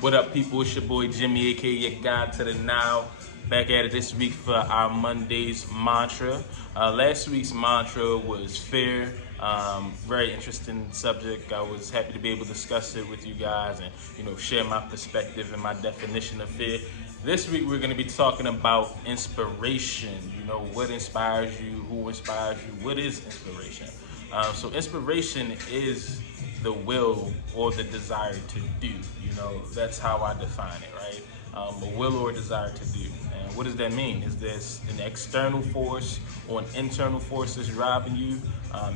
What up, people? It's your boy Jimmy, aka your guide to the Nile. Back at it this week for our Monday's mantra. Last week's mantra was fear. Very interesting subject. I was happy to be able to discuss it with you guys and share my perspective and my definition of fear. This week we're going to be talking about inspiration. What inspires you, who inspires you, what is inspiration? So inspiration is the will or the desire to do. That's how I define it, right? A will or a desire to do. And what does that mean? Is this an external force or an internal force that's driving you?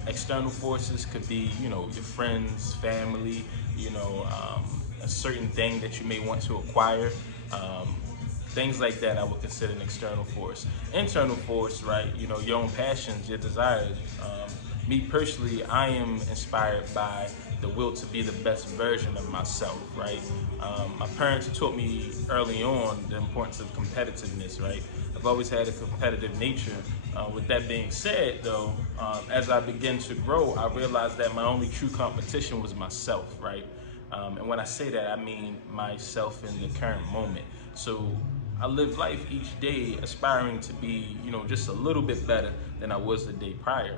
External forces could be, your friends, family, a certain thing that you may want to acquire. Things like that I would consider an external force. Internal force, right? Your own passions, your desires. Me personally, I am inspired by the will to be the best version of myself, right? My parents taught me early on the importance of competitiveness, right? I've always had a competitive nature. With that being said, though, as I began to grow, I realized that my only true competition was myself, right? And when I say that, I mean myself in the current moment. So I live life each day aspiring to be, just a little bit better than I was the day prior.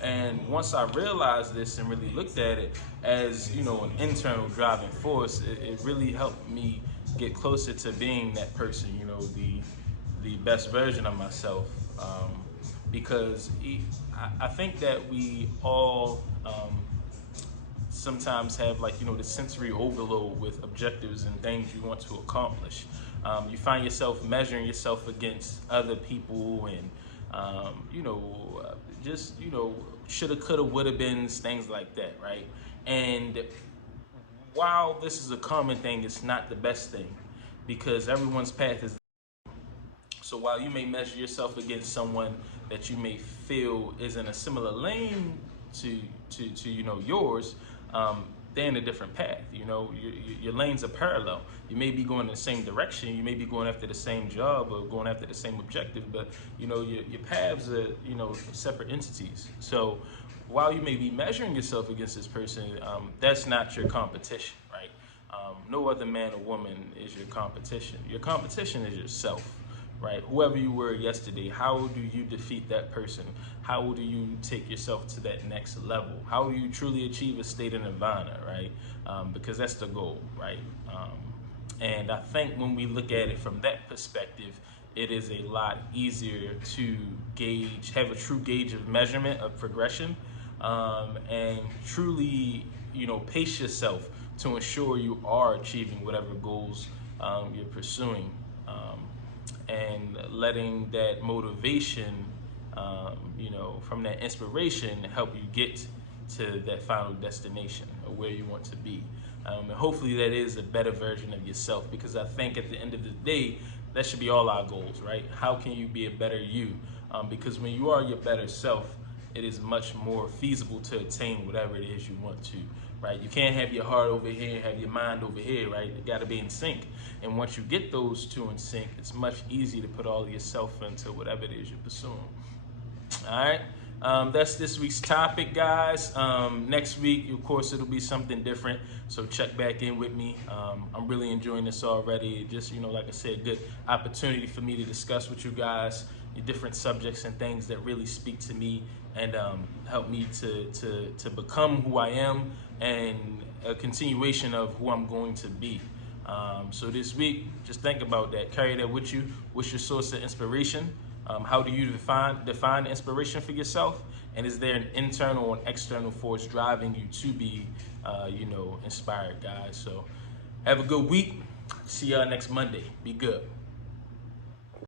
And once I realized this and really looked at it as, an internal driving force, it really helped me get closer to being that person, the best version of myself. Because I think that we all sometimes have the sensory overload with objectives and things you want to accomplish. You find yourself measuring yourself against other people and just shoulda, coulda, woulda been, things like that, right? And while this is a common thing, it's not the best thing because everyone's path is. So while you may measure yourself against someone that you may feel is in a similar lane to yours, they're in a different path. Your lanes are parallel. You may be going in the same direction. You may be going after the same job or going after the same objective, but your paths are separate entities. So while you may be measuring yourself against this person, that's not your competition, right? No other man or woman is your competition. Your competition is yourself. Right? Whoever you were yesterday, how do you defeat that person? How do you take yourself to that next level? How do you truly achieve a state of nirvana, right? Because that's the goal, right? And I think when we look at it from that perspective, it is a lot easier to have a true gauge of measurement of progression, and truly, pace yourself to ensure you are achieving whatever goals you're pursuing. And letting that motivation, from that inspiration help you get to that final destination or where you want to be. And hopefully that is a better version of yourself, because I think at the end of the day, that should be all our goals, right? How can you be a better you? Because when you are your better self, it is much more feasible to attain whatever it is you want to, right? You can't have your heart over here and have your mind over here, right? It got to be in sync. And once you get those two in sync, it's much easier to put all of yourself into whatever it is you're pursuing. All right. That's this week's topic, guys. Next week, of course, it'll be something different. So check back in with me. I'm really enjoying this already. Just, like I said, good opportunity for me to discuss with you guys the different subjects and things that really speak to me and help me to become who I am and a continuation of who I'm going to be. So this week, just think about that. Carry that with you. What's your source of inspiration? How do you define inspiration for yourself? And is there an internal or an external force driving you to be, inspired, guys? So have a good week. See y'all next Monday. Be good.